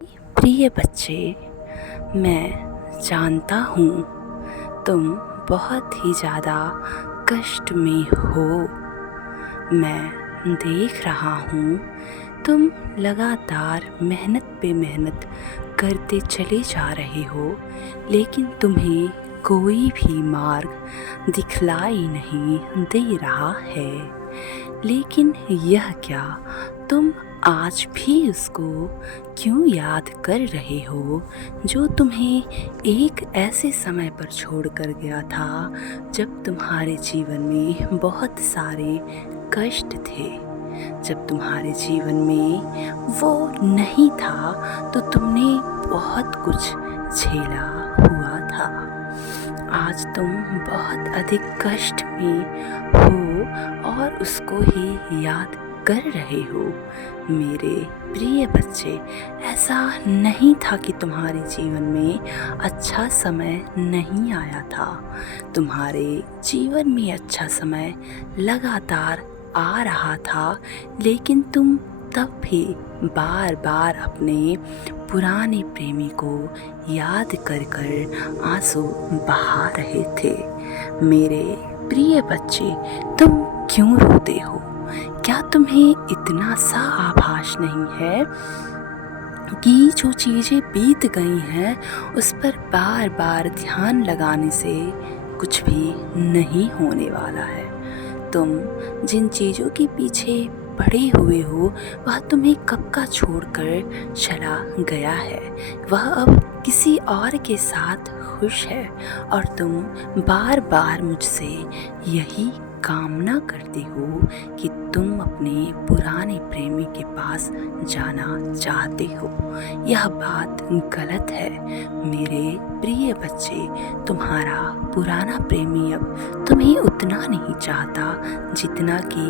प्रिय बच्चे, मैं जानता हूँ तुम बहुत ही ज़्यादा कष्ट में हो। मैं देख रहा हूँ तुम लगातार मेहनत पे मेहनत करते चले जा रहे हो, लेकिन तुम्हें कोई भी मार्ग दिखलाई नहीं दे रहा है। लेकिन यह क्या, तुम आज भी उसको क्यों याद कर रहे हो जो तुम्हें एक ऐसे समय पर छोड़ कर गया था जब तुम्हारे जीवन में बहुत सारे कष्ट थे। जब तुम्हारे जीवन में वो नहीं था तो तुमने बहुत कुछ झेला हुआ था। आज तुम बहुत अधिक कष्ट में हो और उसको ही याद कर रहे हो। मेरे प्रिय बच्चे, ऐसा नहीं था कि तुम्हारे जीवन में अच्छा समय नहीं आया था। तुम्हारे जीवन में अच्छा समय लगातार आ रहा था, लेकिन तुम तब भी बार बार अपने पुराने प्रेमी को याद कर कर आंसू बहा रहे थे। मेरे प्रिय बच्चे, तुम क्यों रोते हो? क्या तुम्हें इतना सा आभास नहीं है कि जो चीज़ें बीत गई हैं उस पर बार बार ध्यान लगाने से कुछ भी नहीं होने वाला है। तुम जिन चीज़ों के पीछे पड़े हुए हो वह तुम्हें कब का छोड़कर चला गया है। वह अब किसी और के साथ खुश है और तुम बार बार मुझसे यही कामना करते हो कि तुम अपने पुराने प्रेमी के पास जाना चाहते हो। यह बात गलत है मेरे प्रिय बच्चे। तुम्हारा पुराना प्रेमी अब तुम्हें उतना नहीं चाहता जितना कि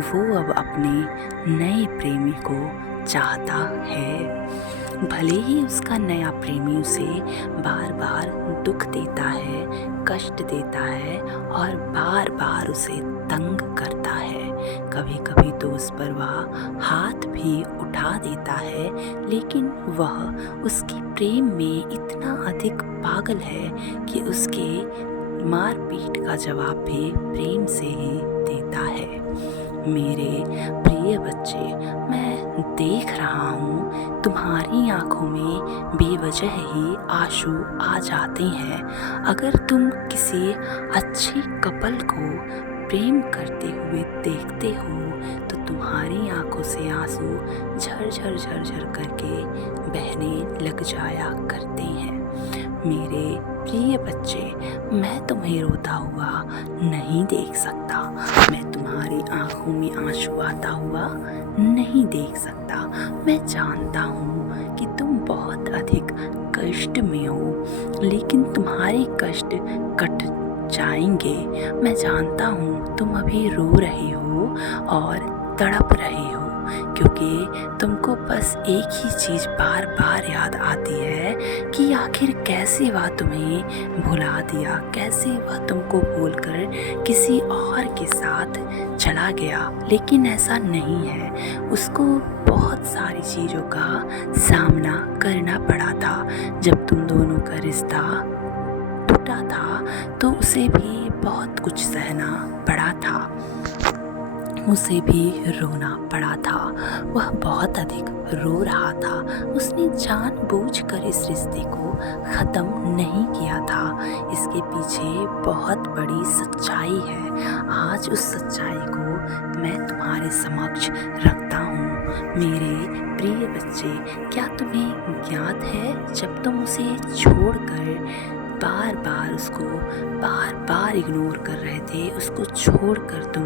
वो अब अपने नए प्रेमी को चाहता है। भले ही उसका नया प्रेमी उसे बार बार दुख देता है, कष्ट देता है और बार बार उसे तंग करता है। कभी कभी तो उस पर वह हाथ भी उठा देता है, लेकिन वह उसके प्रेम में इतना अधिक पागल है कि उसके मारपीट का जवाब भी प्रेम से ही देता है। मेरे प्रिय बच्चे, मैं देख रहा हूँ तुम्हारी आंखों में बेवजह ही आंसू आ जाते हैं। अगर तुम किसी अच्छे कपल को प्रेम करते हुए देखते हो तो तुम्हारी आंखों से आंसू झरझर झरझर करके बहने लग जाया करते हैं। मेरे प्रिय बच्चे, मैं तुम्हें रोता हुआ नहीं देख सकता। मैं तुम्हारी आंखों में आंसू आता हुआ नहीं देख सकता। मैं जानता हूँ कि तुम बहुत अधिक कष्ट में हो, लेकिन तुम्हारे कष्ट कट जाएंगे। मैं जानता हूँ तुम अभी रो रहे हो और तड़प रहे हो, क्योंकि तुमको बस एक ही चीज़ बार बार याद आती है कि आखिर कैसे वह तुम्हें भुला दिया, कैसे वह तुमको भूलकर किसी और के साथ चला गया। लेकिन ऐसा नहीं है, उसको बहुत सारी चीज़ों का सामना करना पड़ा था। जब तुम दोनों का रिश्ता टूटा था तो उसे भी बहुत कुछ सहना पड़ा था, उसे भी रोना पड़ा था। वह बहुत अधिक रो रहा था। उसने जानबूझकर इस रिश्ते को ख़त्म नहीं किया था। इसके पीछे बहुत बड़ी सच्चाई है। आज उस सच्चाई को मैं तुम्हारे समक्ष रखता हूँ। मेरे प्रिय बच्चे, क्या तुम्हें याद है जब तुम उसे छोड़कर बार बार उसको बार बार इग्नोर कर रहे थे, उसको छोड़कर तुम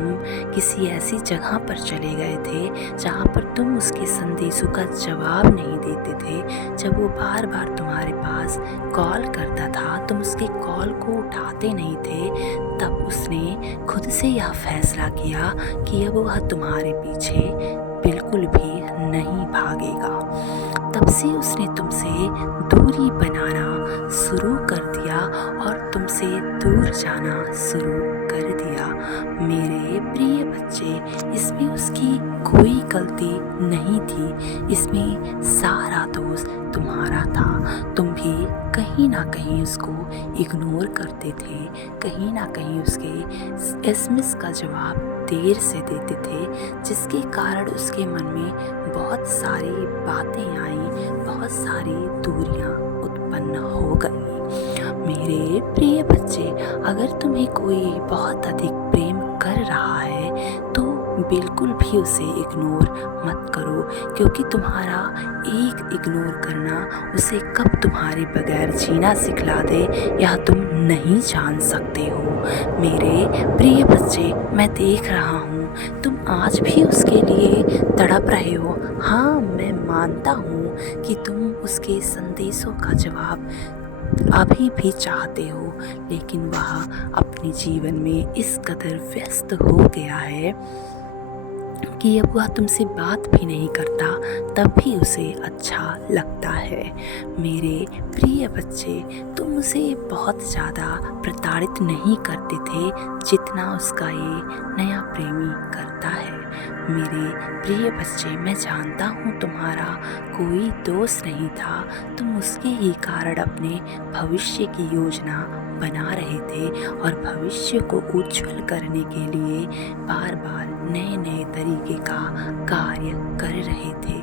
किसी ऐसी जगह पर चले गए थे जहाँ पर तुम उसके संदेशों का जवाब नहीं देते थे। जब वो बार बार तुम्हारे पास कॉल करता था तुम उसके कॉल को उठाते नहीं थे, तब उसने खुद से यह फैसला किया कि अब वह तुम्हारे पीछे बिल्कुल भी नहीं भागेगा। तब से उसने तुमसे दूरी बनाना शुरू कर दिया और तुमसे दूर जाना शुरू कर दिया। मेरे प्रिय बच्चे, इसमें उसकी कोई गलती नहीं थी। इसमें सारा दोष कहीं उसको इग्नोर करते थे, कहीं ना कहीं उसके एसएमएस का जवाब देर से देते थे, जिसके कारण उसके मन में बहुत सारी बातें आईं, बहुत सारी दूरियां उत्पन्न हो गई। मेरे प्रिय बच्चे, अगर तुम्हें कोई बहुत अधिक प्रेम कर रहा है तो बिल्कुल भी उसे इग्नोर मत करो, क्योंकि तुम्हारा एक इग्नोर करना उसे कब तुम्हारे बगैर जीना सिखला दे यह तुम नहीं जान सकते हो। मेरे प्रिय बच्चे, मैं देख रहा हूँ तुम आज भी उसके लिए तड़प रहे हो। हाँ, मैं मानता हूँ कि तुम उसके संदेशों का जवाब अभी भी चाहते हो, लेकिन वह अपने जीवन में इस कदर व्यस्त हो गया है कि अब वह तुमसे बात भी नहीं करता, तब भी उसे अच्छा लगता है। मेरे प्रिय बच्चे, तुम उसे बहुत ज़्यादा प्रताड़ित नहीं करते थे जितना उसका ये नया प्रेमी करता है। मेरे प्रिय बच्चे, मैं जानता हूँ तुम्हारा कोई दोष नहीं था, तुम उसके ही कारण अपने भविष्य की योजना बना रहे थे और भविष्य को उज्जवल करने के लिए बार बार नए नए तरीके का कार्य कर रहे थे।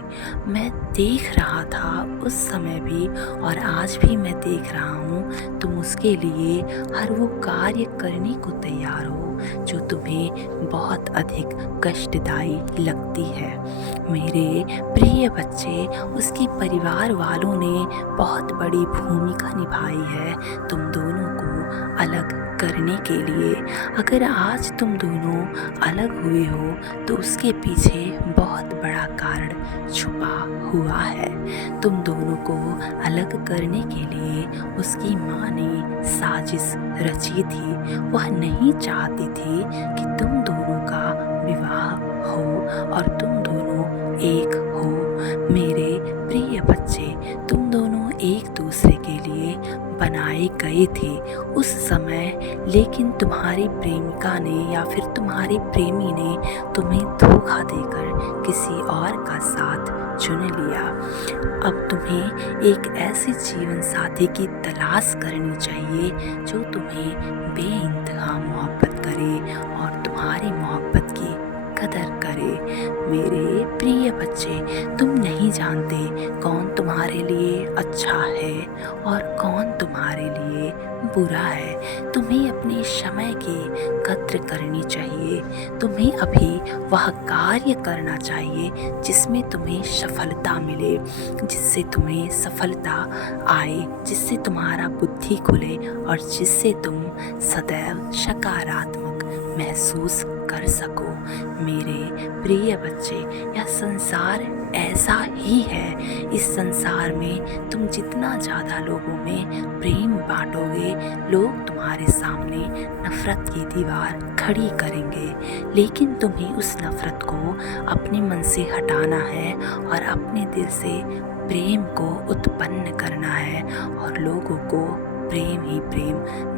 मैं देख रहा था उस समय भी और आज भी मैं देख रहा हूँ, तुम उसके लिए हर वो कार्य करने को तैयार हो जो तुम्हें बहुत अधिक कष्टदायी लगती है। मेरे प्रिय बच्चे, उसके परिवार वालों ने बहुत बड़ी भूमिका निभाई है तुम दोनों को अलग करने के लिए। अगर आज तुम दोनों अलग हुए हो तो उसके पीछे बहुत बड़ा कारण छुपा हुआ है। तुम दोनों को अलग करने के लिए उसकी माँ ने साजिश रची थी। वह नहीं चाहती थी कि तुम दोनों का विवाह हो और तुम दोनों एक हो। मेरे प्रिय बच्चे, तुम दोनों एक दूसरे के लिए बनाए गए थे उस समय, लेकिन तुम्हारी प्रेमिका ने या फिर तुम्हारे प्रेमी ने तुम्हें धोखा देकर किसी और का साथ चुन लिया। अब तुम्हें एक ऐसे जीवन साथी की तलाश करनी चाहिए जो तुम्हें बेइंतहा मोहब्बत करे और तुम्हारी मोहब्बत की कदर करे। मेरे प्रिय बच्चे, तुम नहीं जानते कौन तुम्हारे लिए अच्छा है और कौन तुम्हारे लिए बुरा है। तुम्हें अपने समय की कद्र करनी चाहिए। तुम्हें अभी वह कार्य करना चाहिए जिसमें तुम्हें सफलता मिले, जिससे तुम्हें सफलता आए, जिससे तुम्हारा बुद्धि खुले और जिससे तुम सदैव सकारात्मक महसूस कर सको। मेरे प्रिय बच्चे, यह संसार ऐसा ही है। इस संसार में तुम जितना ज़्यादा लोगों में प्रेम बांटोगे, लोग तुम्हारे सामने नफ़रत की दीवार खड़ी करेंगे, लेकिन तुम्हें उस नफ़रत को अपने मन से हटाना है और अपने दिल से प्रेम को उत्पन्न करना है और लोगों को प्रेम ही प्रेम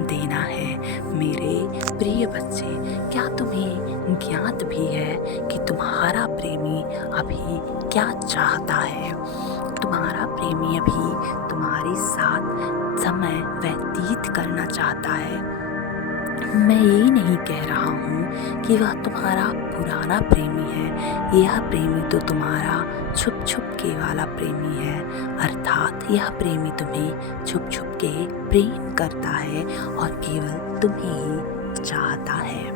देना है। मेरे प्रिय बच्चे, क्या तुम्हें ज्ञात भी है कि तुम्हारा प्रेमी अभी क्या चाहता है? तुम्हारा प्रेमी अभी तुम्हारे साथ समय व्यतीत करना चाहता है। मैं ये नहीं कह रहा हूँ कि वह तुम्हारा पुराना प्रेमी है। यह प्रेमी तो तुम्हारा छुप छुप के वाला प्रेमी है, अर्थात यह प्रेमी तुम्हें छुप छुप के प्रेम करता है और केवल तुम्हें ही चाहता है।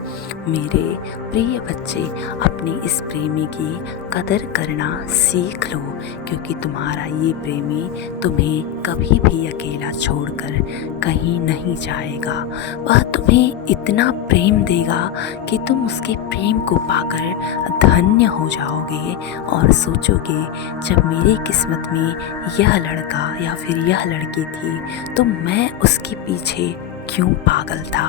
मेरे प्रिय बच्चे, अपने इस प्रेमी की कदर करना सीख लो, क्योंकि तुम्हारा ये प्रेमी तुम्हें कभी भी अकेला छोड़कर कहीं नहीं जाएगा। वह तुम्हें इतना प्रेम देगा कि तुम उसके प्रेम को पाकर धन्य हो जाओगे और सोचोगे, जब मेरी किस्मत में यह लड़का या फिर यह लड़की थी तो मैं उसके पीछे क्यों पागल था।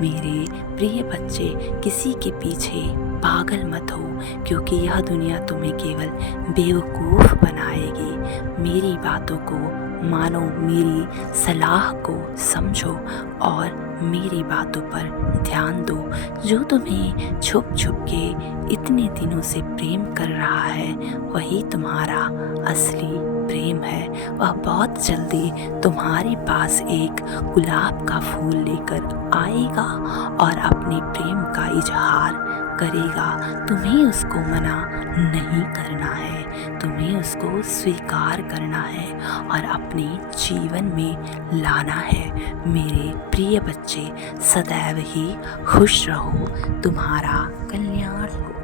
मेरे प्रिय बच्चे, किसी के पीछे पागल मत हो, क्योंकि यह दुनिया तुम्हें केवल बेवकूफ़ बनाएगी। मेरी बातों को मानो, मेरी सलाह को समझो और मेरी बातों पर ध्यान दो। जो तुम्हें छुप छुप के इतने दिनों से प्रेम कर रहा है, वही तुम्हारा असली प्रेम है वह बहुत जल्दी तुम्हारे पास एक गुलाब का फूल लेकर आएगा और अपने प्रेम का इजहार करेगा। तुम्हें उसको मना नहीं करना है, तुम्हें उसको स्वीकार करना है और अपने जीवन में लाना है। मेरे प्रिय बच्चे, सदैव ही खुश रहो, तुम्हारा कल्याण हो।